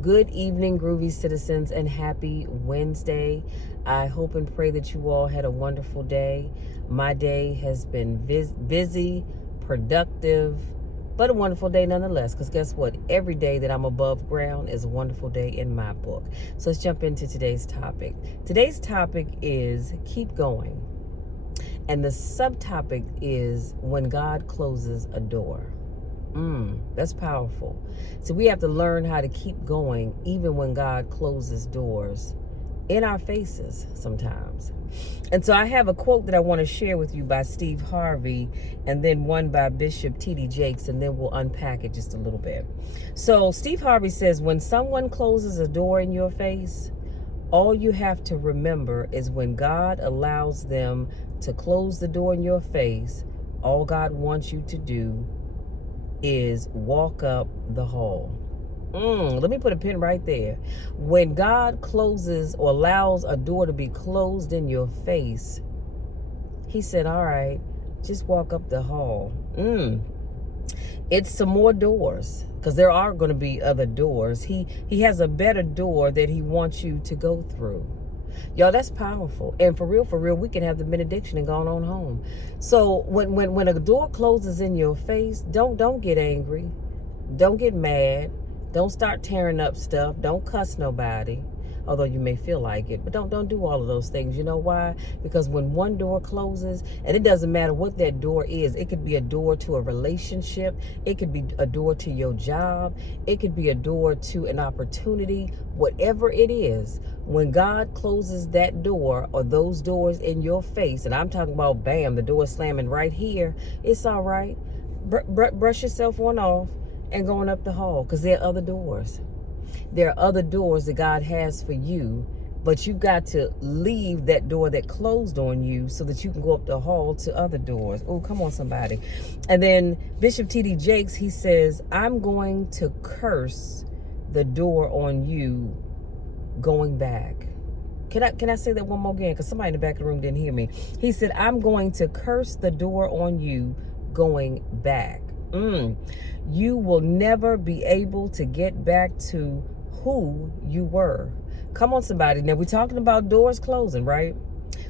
Good evening, groovy citizens, and happy Wednesday. I hope and pray that you all had a wonderful day. My day has been busy, productive, but a wonderful day nonetheless. Because guess what? Every day that I'm above ground is a wonderful day in my book. So let's jump into today's topic. Today's topic is keep going. And the subtopic is when God closes a door. That's powerful. So we have to learn how to keep going even when God closes doors in our faces sometimes. And so I have a quote that I want to share with you by Steve Harvey, and then one by Bishop T.D. Jakes, and then we'll unpack it just a little bit. So Steve Harvey says, when someone closes a door in your face, all you have to remember is when God allows them to close the door in your face, all God wants you to do is walk up the hall. Let me put a pin right there. When God closes or allows a door to be closed in your face, he said, all right, just walk up the hall. It's some more doors, because there are going to be other doors. He has a better door that he wants you to go through. Y'all, that's powerful. And for real, we can have the benediction and go on home. So when a door closes in your face, don't get angry. Don't get mad. Don't start tearing up stuff. Don't cuss nobody, although you may feel like it. But don't do all of those things. You know why? Because when one door closes, and it doesn't matter what that door is. It could be a door to a relationship. It could be a door to your job. It could be a door to an opportunity. Whatever it is, when God closes that door or those doors in your face, and I'm talking about, bam, the door slamming right here, it's all right. Brush yourself one off and going up the hall, because there are other doors. There are other doors that God has for you, but you've got to leave that door that closed on you so that you can go up the hall to other doors. Oh, come on, somebody. And then Bishop T.D. Jakes, he says, I'm going to curse the door on you going back. Can I say that one more again? Because somebody in the back of the room didn't hear me. He said, I'm going to curse the door on you going back. You will never be able to get back to who you were. Come on, somebody. Now, we're talking about doors closing, right?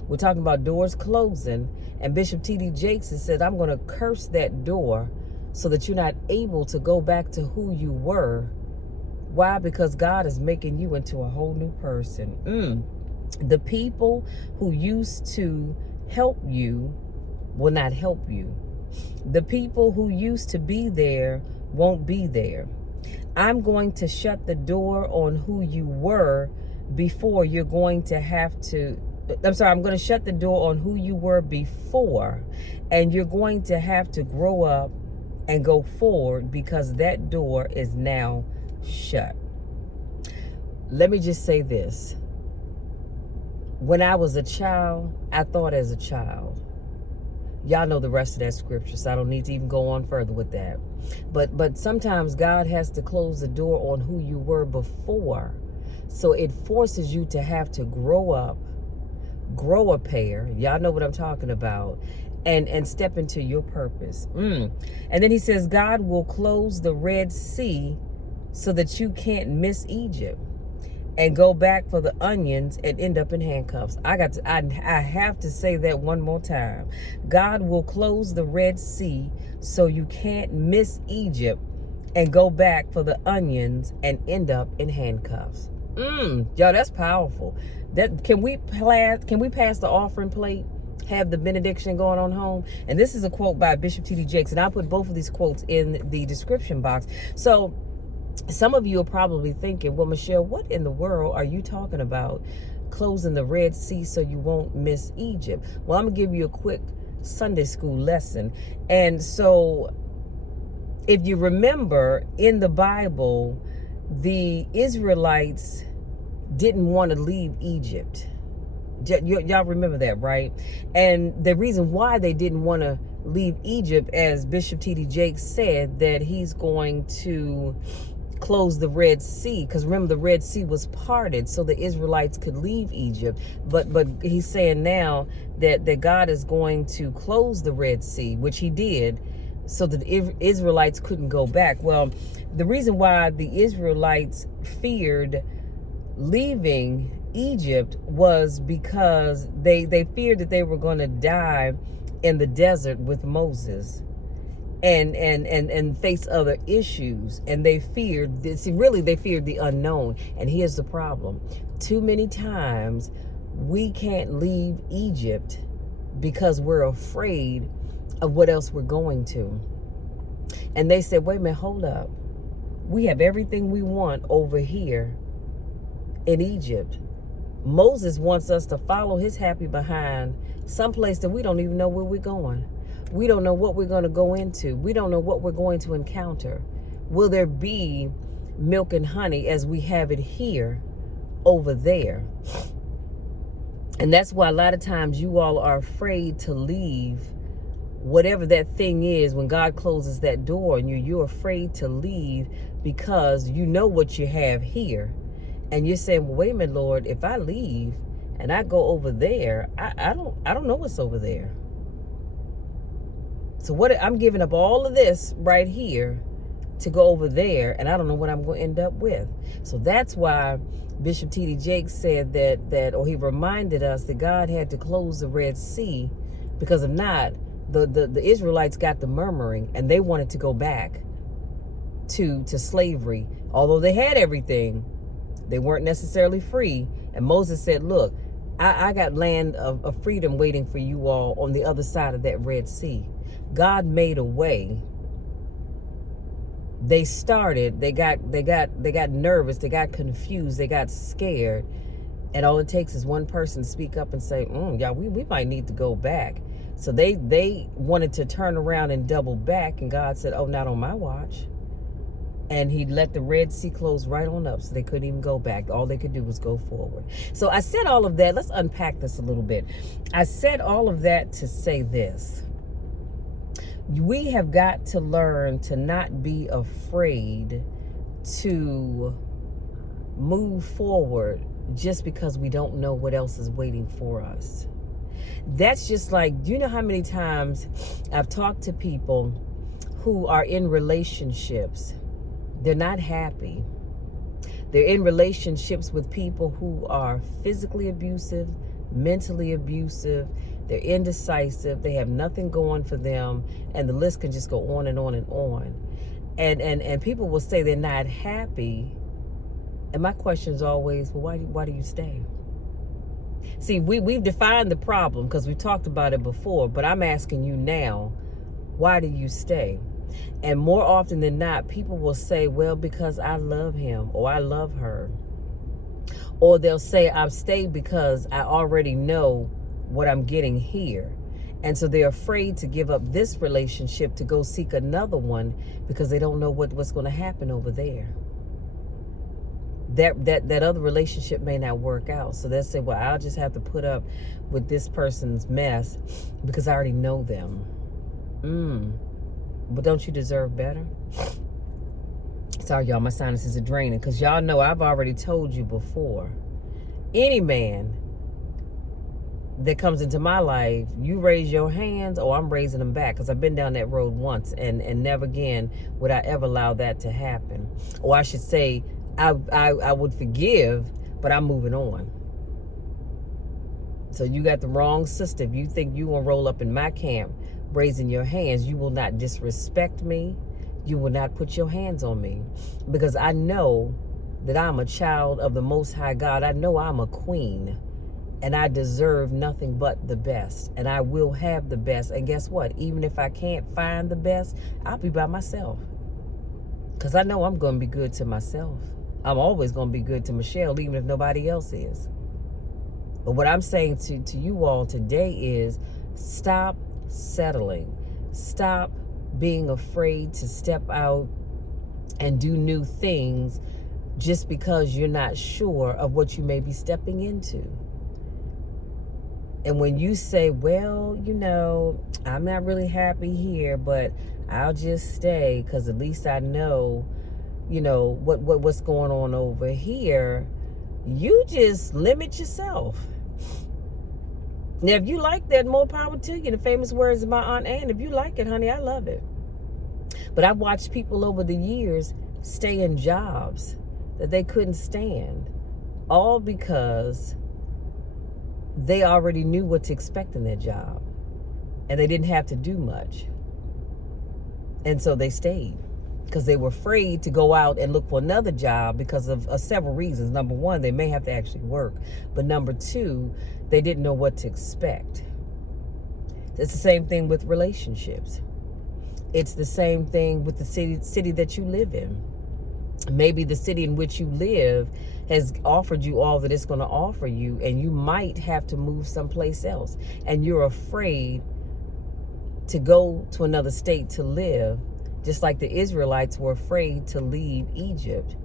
We're talking about doors closing. And Bishop T.D. Jakes has said, I'm going to curse that door so that you're not able to go back to who you were. Why? Because God is making you into a whole new person. The people who used to help you will not help you. The people who used to be there won't be there. I'm going to shut the door on who you were before you're going to have to. I'm going to shut the door on who you were before, and you're going to have to grow up and go forward because that door is now shut. Let me just say this. When I was a child, I thought as a child. Y'all know the rest of that scripture, so I don't need to even go on further with that. But sometimes God has to close the door on who you were before. So it forces you to have to grow up, grow a pair. Y'all know what I'm talking about. And step into your purpose. And then he says, God will close the Red Sea so that you can't miss Egypt and go back for the onions and end up in handcuffs. I have to say that one more time. God will close the Red Sea so you can't miss Egypt and go back for the onions and end up in handcuffs. Y'all, that's powerful. Can we pass the offering plate? Have the benediction going on home? And this is a quote by Bishop T.D. Jakes, and I'll put both of these quotes in the description box. So some of you are probably thinking, well, Michelle, what in the world are you talking about? Closing the Red Sea so you won't miss Egypt. Well, I'm going to give you a quick Sunday school lesson. And so if you remember in the Bible, the Israelites didn't want to leave Egypt. Y'all remember that, right? And the reason why they didn't want to leave Egypt, as Bishop T.D. Jakes said, that he's going to close the Red Sea, because remember, the Red Sea was parted so the Israelites could leave Egypt. But he's saying now that God is going to close the Red Sea, which he did, so that the Israelites couldn't go back. Well, the reason why the Israelites feared leaving Egypt was because they feared that they were going to die in the desert with Moses and face other issues. And they feared this. Really, they feared the unknown. And here's the problem. Too many times we can't leave Egypt because we're afraid of what else we're going to. And they said, wait a minute, hold up. We have everything we want over here in Egypt. Moses wants us to follow his happy behind someplace that we don't even know where we're going. We don't know what we're going to go into. We don't know what we're going to encounter. Will there be milk and honey as we have it here over there? And that's why a lot of times you all are afraid to leave whatever that thing is. When God closes that door and you're afraid to leave because you know what you have here. And you're saying, well, wait a minute, Lord, if I leave and I go over there, I don't know what's over there. So what I'm giving up all of this right here to go over there, and I don't know what I'm going to end up with. So that's why Bishop T.D. Jakes said or he reminded us that God had to close the Red Sea, because if not, the Israelites got the murmuring and they wanted to go back to slavery. Although they had everything, they weren't necessarily free. And Moses said, look, I got land of freedom waiting for you all on the other side of that Red Sea. God made a way. They started, they got nervous, they got confused, they got scared. And all it takes is one person to speak up and say, yeah, we might need to go back. So they wanted to turn around and double back, and God said, oh, not on my watch. And he let the Red Sea close right on up, so they couldn't even go back. All they could do was go forward. So I said all of that. Let's unpack this a little bit. I said all of that to say this. We have got to learn to not be afraid to move forward just because we don't know what else is waiting for us. That's just like, do you know how many times I've talked to people who are in relationships? They're not happy. They're in relationships with people who are physically abusive, mentally abusive. They're indecisive. They have nothing going for them. And the list can just go on and on and on. And people will say they're not happy. And my question is always, well, why do you stay? See, we've defined the problem because we talked about it before. But I'm asking you now, why do you stay? And more often than not, people will say, well, because I love him or I love her. Or they'll say, I've stayed because I already know what I'm getting here. And so they're afraid to give up this relationship to go seek another one because they don't know what's going to happen over there. That other relationship may not work out. So they'll say, well, I'll just have to put up with this person's mess because I already know them. But don't you deserve better? Sorry, y'all, my sinuses are draining, because y'all know I've already told you before. Any man that comes into my life, you raise your hands or I'm raising them back, because I've been down that road once and never again would I ever allow that to happen. Or I should say, I would forgive, but I'm moving on. So you got the wrong sister. If you think you will roll up in my camp raising your hands, you will not disrespect me. You will not put your hands on me, because I know that I'm a child of the Most High God. I know I'm a queen and I deserve nothing but the best, and I will have the best. And guess what? Even if I can't find the best, I'll be by myself, because I know I'm going to be good to myself. I'm always going to be good to Michelle, even if nobody else is. But what I'm saying to you all today is, stop settling. Stop being afraid to step out and do new things just because you're not sure of what you may be stepping into. And when you say, well, I'm not really happy here, but I'll just stay because at least I know, what's going on over here, you just limit yourself. Now, if you like that, more power to you. The famous words of my Aunt Anne, if you like it, honey, I love it. But I've watched people over the years stay in jobs that they couldn't stand, all because they already knew what to expect in their job and they didn't have to do much. And so they stayed because they were afraid to go out and look for another job because of several reasons. Number one, they may have to actually work. But number two, they didn't know what to expect. It's the same thing with relationships. It's the same thing with the city that you live in. Maybe the city in which you live has offered you all that it's going to offer you, and you might have to move someplace else. And you're afraid to go to another state to live, just like the Israelites were afraid to leave Egypt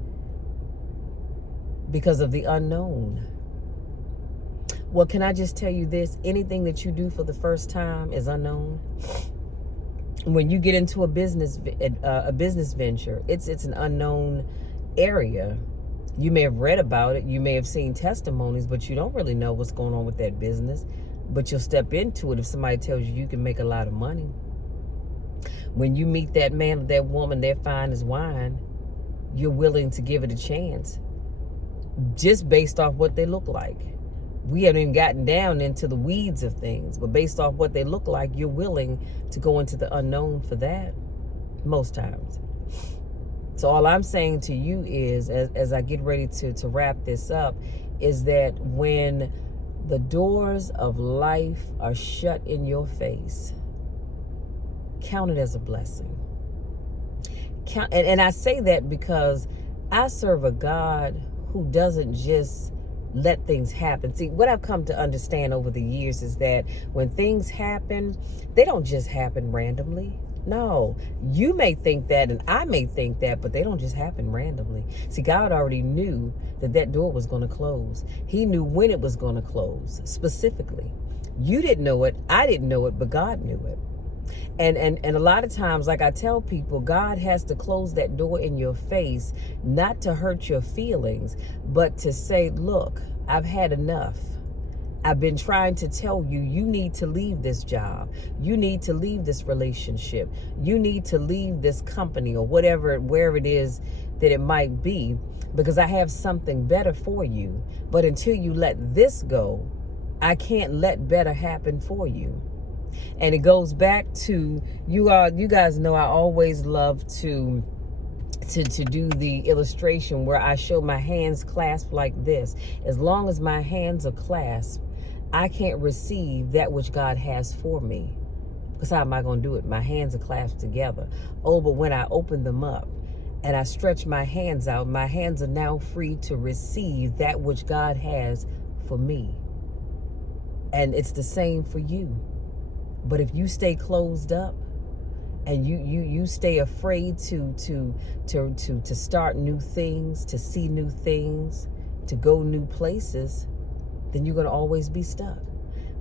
because of the unknown. Well, can I just tell you this? Anything that you do for the first time is unknown. When you get into a business venture, it's an unknown area. You may have read about it, you may have seen testimonies, but you don't really know what's going on with that business. But you'll step into it if somebody tells you can make a lot of money. When you meet that man or that woman, they're fine as wine, you're willing to give it a chance just based off what they look like. We haven't even gotten down into the weeds of things, but based off what they look like, you're willing to go into the unknown for that most times. So all I'm saying to you is, as I get ready to wrap this up, is that when the doors of life are shut in your face, count it as a blessing. And I say that because I serve a God who doesn't just let things happen. See, what I've come to understand over the years is that when things happen, they don't just happen randomly. No, you may think that and I may think that, but they don't just happen randomly. See, God already knew that door was going to close. He knew when it was going to close specifically. You didn't know it, I didn't know it, but God knew it. And a lot of times, like I tell people, God has to close that door in your face, not to hurt your feelings, but to say, look, I've had enough. I've been trying to tell you, you need to leave this job. You need to leave this relationship. You need to leave this company or whatever, wherever it is that it might be, because I have something better for you. But until you let this go, I can't let better happen for you. And it goes back to, you guys know I always love to do the illustration where I show my hands clasped like this. As long as my hands are clasped, I can't receive that which God has for me. Because how am I going to do it? My hands are clasped together. Oh, but when I open them up and I stretch my hands out, my hands are now free to receive that which God has for me. And it's the same for you. But if you stay closed up and you stay afraid to start new things, to see new things, to go new places, then you're going to always be stuck.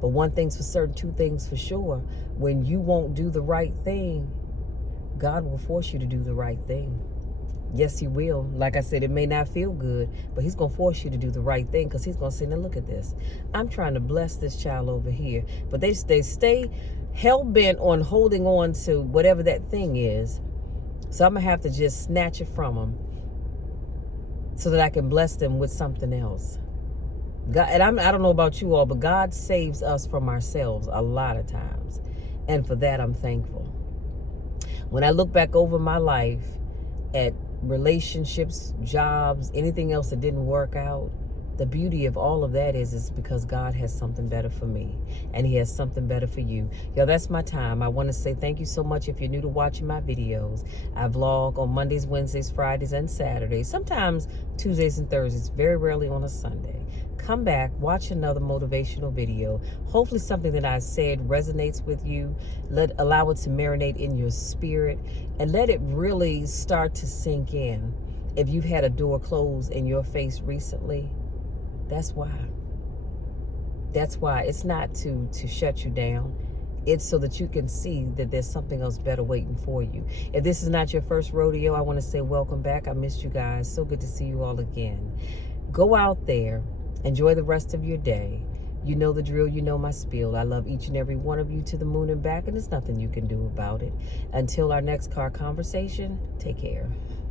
But one thing's for certain, two things for sure. When you won't do the right thing, God will force you to do the right thing. Yes, he will. Like I said, it may not feel good, but he's going to force you to do the right thing, because he's going to say, now look at this. I'm trying to bless this child over here. But they stay hell-bent on holding on to whatever that thing is. So I'm going to have to just snatch it from them so that I can bless them with something else. God, and I don't know about you all, but God saves us from ourselves a lot of times. And for that, I'm thankful. When I look back over my life at relationships, jobs, anything else that didn't work out, the beauty of all of that is because God has something better for me, and he has something better for you. Yo, that's my time. I want to say thank you so much. If you're new to watching my videos, I vlog on Mondays, Wednesdays, Fridays, and Saturdays, sometimes Tuesdays and Thursdays, very rarely on a Sunday. Come back, watch another motivational video. Hopefully something that I said resonates with you. Allow it to marinate in your spirit, and let it really start to sink in. If you've had a door closed in your face recently, that's why. That's why. It's not to shut you down. It's so that you can see that there's something else better waiting for you. If this is not your first rodeo, I want to say welcome back. I missed you guys. So good to see you all again. Go out there. Enjoy the rest of your day. You know the drill, you know my spiel. I love each and every one of you to the moon and back, and there's nothing you can do about it. Until our next car conversation, take care.